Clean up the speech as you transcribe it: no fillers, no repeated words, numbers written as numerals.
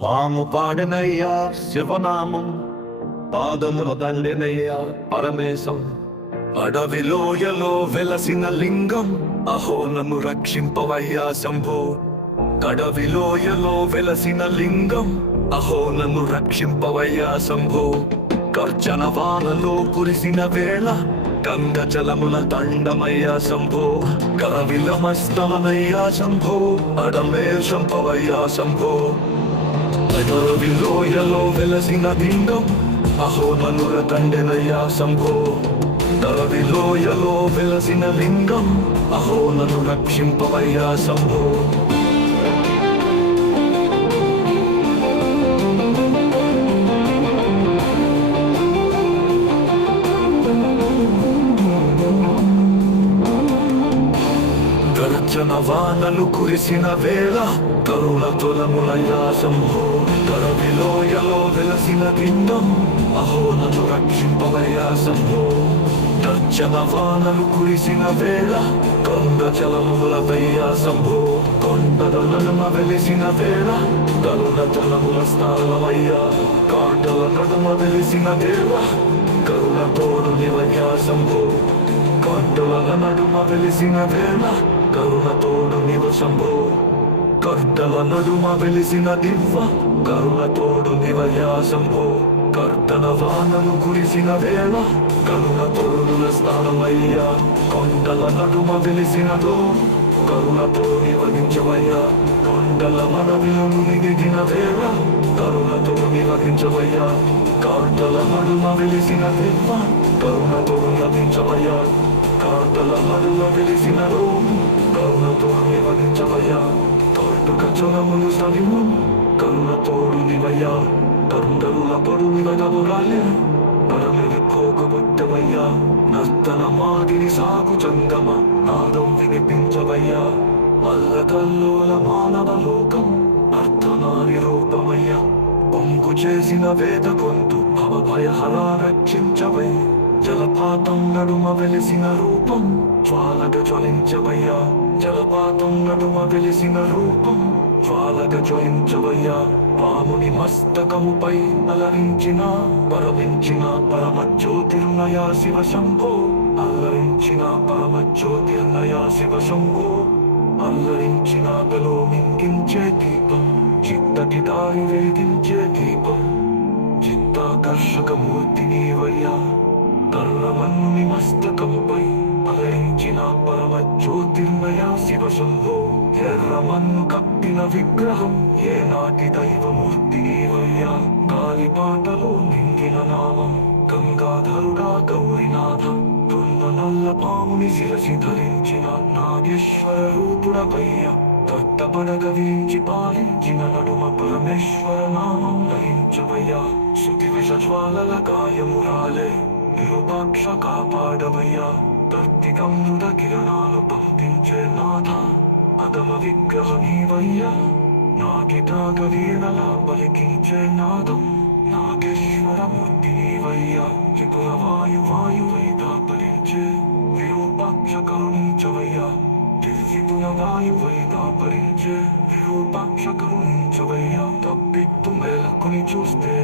పాము పాడినయ్యా శివనామం, పాదముల దండెనయ్యా పరమేశం. అడవిలోయలో వెలసిన లింగం, అహో నన్ను రక్షింపవయ్యా శంభో. అడవిలోయలో వెలసిన లింగం, అహో నన్ను రక్షింపవయ్యా శంభో. గర్జన వానలో కురిసిన వేళ, గంగ జలముల దండమయ్యా శంభో. కరవిలమస్తమనయ్యా శంభో, అడమే శంపవయ్యా శంభో. అడవిలోయలో వెలసిన లింగం, అహో నన్ను దండెనయ్యా శంభో. అడవిలోయలో వెలసిన లింగం, అహో నన్ను రక్షింపవయ్యా శంభో. గర్జన వానలు కురిసిన వేళ, తరుల తొలములయ్యా శంభో. అడవిలోయలో వెలసిన లింగం, అహో నన్ను రక్షింపవయ్యా శంభో. గర్జన వానలు కురిసిన వేళ, కొండ జలములవయ్యా శంభో. కొండల నడుమ వెలిసిన వేళ, తరుల తొలముల స్థానమయ్యా. కొండల నడుమ వెలిసిన వేళ, కరుణ తోడు నివయ్యా శంభో. కొండల నడుమ వెలిసిన వేళ, కరుణ తోడు నివ శంభో. కర్తల నడుమ వెలిసిన దివ్వ, కరుణ తోడు నివయ్యా శంభో. కర్తల వానలు కురిసిన వేళ, కరుణ తోడుల స్థానమయ్యా. కొండల నడుమ వెలిసినదో, కరుణతో నివగించవయ్యా. కొండల మనవిలో మునిగిన వేళ, కరుణతో నివగించవయ్యా. కార్తల నడుమ వెలిసిన దివ్వ, కరుణతో నివగించవయ్యా. కార్తల నడుమ వెలిసినదో, కరుణతో నివగించవయ్యా. తోటుక జలములు సరిము, కరుణతోడు నివయ్యా. తరుండరుల పొడుగు నగమురాలే, పరమిది పోకబుట్టవయ్యా. నర్తన మాదిరి సాగు జంగమ, నాదం వినిపించవయ్యా. అల్లకల్లోల మానవ లోకం, అర్థనారి రూపమయ్యా. పొంగు చేసిన వేద గొంతు, భవభయహర రక్షించవై. జలపాతం నడుమ వెలిసిన రూపం, జ్వాలగ జ్వలించవయ్యా. జలపాతం నడుమ వెలిసిన రూపం, జ్వాలగ జ్వలించవయ్యా. పాముని మస్తకముపై అలరించిన, పరమించిన పరమ జ్యోతిర్నయా శివ శంభో. అల్లరించిన పరమ జ్యోతిర్నయా శివ శంభో. అల్లరించిన గలో మింగించే దీపం, చిత్తటి దారి వేధించే దీపం. చిత్తాకర్షకమూర్తి నీవయ్యా. కర్ణమన్నుని మస్తకముపై అలరించిన పరమ జ్యోతిర్నయా శివ శంభో. ఎర్రమన్ను కప్పిన విగ్రహం, ఏ నాటి దైవమూర్తి నీవయ్యా. గాలిపాటలో నిండిన నామం, గంగాధరుడా గౌరీనాథ. తున్న నల్ల పాముని శిరసి ధరించిన నాగేశ్వర రూపుడవయ్యా. తట్టబడగ వీంచి పాలించిన నడుమ పరమేశ్వర నామం లయించవయ్యా. శృతి విష జ్వాలల గాయమురాలే, విరూపాక్ష కాపాడవయ్యా. తర్తికమృత కిరణాలు పంపించే నాథ, అగమ విగ్రహ నీవయ్యా. నాగితాగ వీణలా పలికించే నాదం, నాగేశ్వర మూర్తి నీవయ్యా. త్రిపుర వాయువై దాపరించే, విరూపాక్ష కరుణించవయ్యా. దివ్యపుర వాయువై దాపరించే, విరూపాక్ష కరుణించవయ్యా. తప్పిత్తు మేలకుని చూస్తే